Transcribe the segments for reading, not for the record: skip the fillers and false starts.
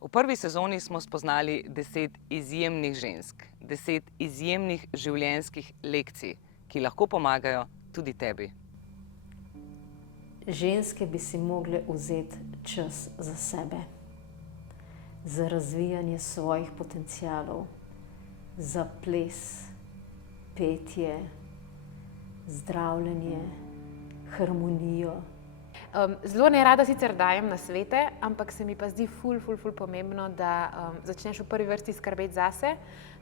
V prvi sezoni smo spoznali 10 izjemnih žensk, 10 izjemnih življenjskih lekcij, ki lahko pomagajo tudi tebi. Ženske bi si mogle vzeti čas za sebe, za razvijanje svojih potencialov, za ples, petje, zdravljenje, harmonijo. Zelo nerada sicer dajem nasvete, ampak se mi pa zdi ful pomembno, da začneš v prvi vrsti skrbeti zase,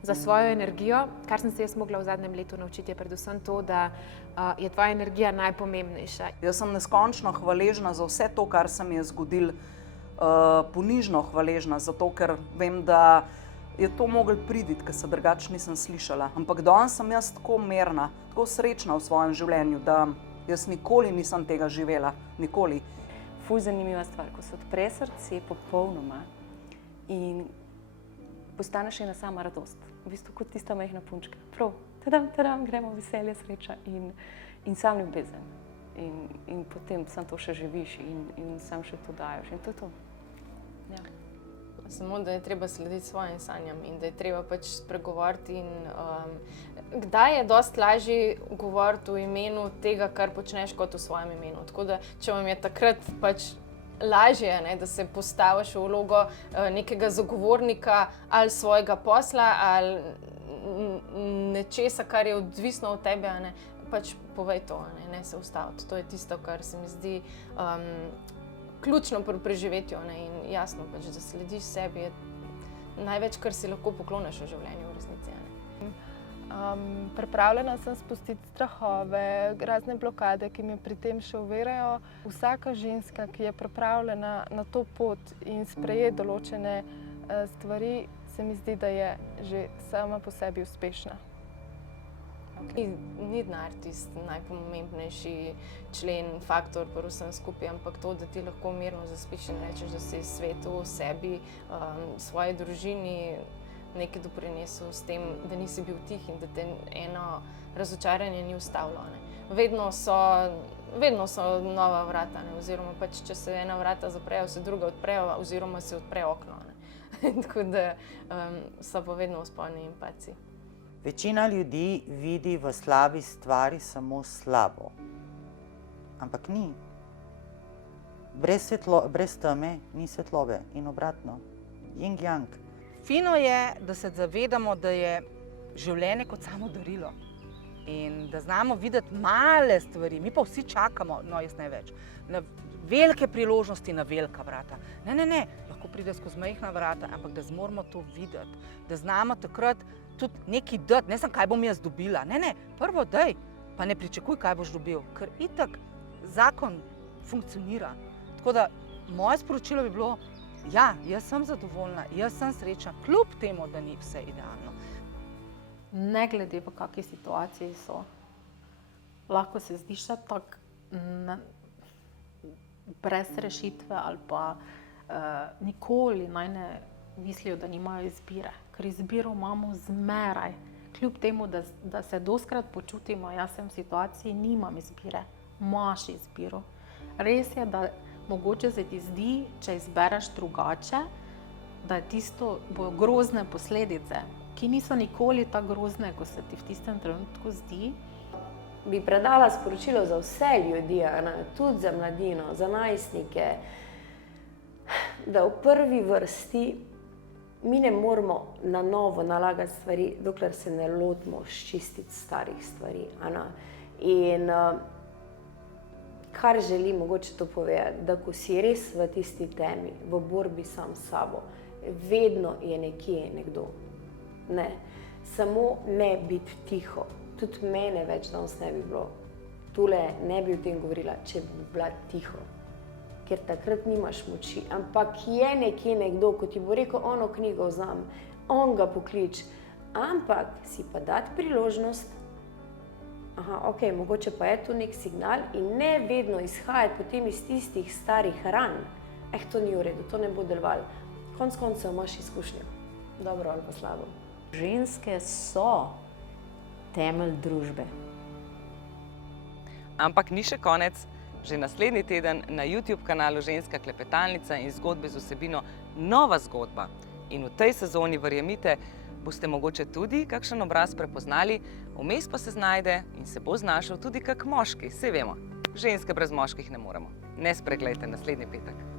za svojo energijo. Kar sem se jaz mogla v zadnjem letu naučiti, je predvsem to, da je tvoja energija najpomembnejša. Jaz sem neskončno hvaležna za vse to, kar se mi je zgodilo, ponižno hvaležna, zato ker vem, da je to moglo priti, ker se drugače nisem slišala. Ampak danes sem jaz tako mirna, tako srečna v svojem življenju, da jaz nikoli nisem tega živela, nikoli. Ful zanimiva stvar, ko se odpre srce popolnoma in postaneš ena sama radost. V bistvu kot tista majhna punčka. Prav, tadam, gremo, veselje, sreča in sam ljubezen. In potem sam to še živiš in sam še to dajoš in to je to. Ja. Samo, da je treba slediti svojim sanjam in da je treba pač spregovoriti in kdaj je dosti lažje govoriti v imenu tega, kar počneš, kot v svojem imenu. Tako da, če vam je takrat pač lažje, ne, da se postaviš v vlogo nekega zagovornika ali svojega posla ali nečesa, kar je odvisno od tebe, ne, pač povej to, ne se ustaviti. To je tisto, kar se mi zdi ključno pri preživetju, ne, in jasno, pač, da slediš sebi, je največ, kar si lahko pokloniš v življenju v resnici. Pripravljena sem spustiti strahove, razne blokade, ki me pri tem še ovirajo. Vsaka ženska, ki je pripravljena na to pot in sprejeti določene stvari, se mi zdi, da je že sama po sebi uspešna. Ni denar tisti najpomembnejši člen, faktor pri vsem skupaj, ampak to, da ti lahko mirno zaspiš in rečeš, da si svetu, sebi, svoji družini nekaj doprinesel s tem, da nisi bil tih in da te eno razočaranje ni ustavilo. Vedno so nova vrata, ne, oziroma pač, če se ena vrata zaprejo, se druga odprejo, oziroma se odpre okno. Tako da so pa vedno vzponi in padci. Večina ljudi vidi v slabi stvari samo slabo, ampak ni. Brez teme ni svetlobe in obratno, yin-yang. Fino je, da se zavedamo, da je življenje kot samo darilo in da znamo videti male stvari, mi pa vsi čakamo, no jaz največ, na velike priložnosti, na velika vrata. Ne, lahko pride skozi majhna vrata, ampak da zmoremo to videti, da znamo takrat tudi nekaj dati, ne samo kaj bom jaz dobila, ne, prvo daj, pa ne pričakuj, kaj boš dobil, ker itak zakon funkcionira. Tako da moje sporočilo bi bilo, ja, jaz sem zadovoljna, jaz sem srečna, kljub temu, da ni vse idealno. Ne glede v kakšni situaciji so, lahko se zdi še tako brez rešitve ali pa nikoli naj ne mislijo, da nimajo izbire. Ker izbiro imamo zmeraj. Kljub temu, da se dostikrat počutimo, jaz sem v situaciji, nimam izbire. Imaš izbiro. Res je, da mogoče se ti zdi, če izbereš drugače, da je tisto bojo grozne posledice, ki niso nikoli tako grozne, ko se ti v tistem trenutku zdi. Bi predala sporočilo za vse ljudi, tudi za mladino, za najstnike, da v prvi vrsti mi ne moramo na novo nalagati stvari, dokler se ne lotimo sčistiti starih stvari. In kar želim mogoče to povedati, da ko si res v tisti temi, v borbi sam s sabo, vedno je nekje nekdo. Ne, samo ne biti tiho. Tudi mene več danes ne bi bilo. Tule ne bi o tem govorila, če bi bila tiho. Ker takrat nimaš moči, ampak je nekje nekdo, ko ti bo rekel, ono knjigo znam, on ga poklič, ampak si pa dati priložnost, mogoče pa je tu nek signal in ne vedno izhajati potem iz tistih starih ran. To ni v redu, to ne bo delovalo. Konec koncev imaš izkušnjo, dobro ali pa slabo. Ženske so temelj družbe. Ampak ni še konec. že naslednji teden na YouTube kanalu Ženska klepetalnica in zgodbe z vsebino Nova zgodba. In v tej sezoni, verjemite, boste mogoče tudi kakšen obraz prepoznali, vmes pa se znajde in se bo znašel tudi kak moški, saj vemo, ženske brez moških ne moremo. Ne spreglejte naslednji petek.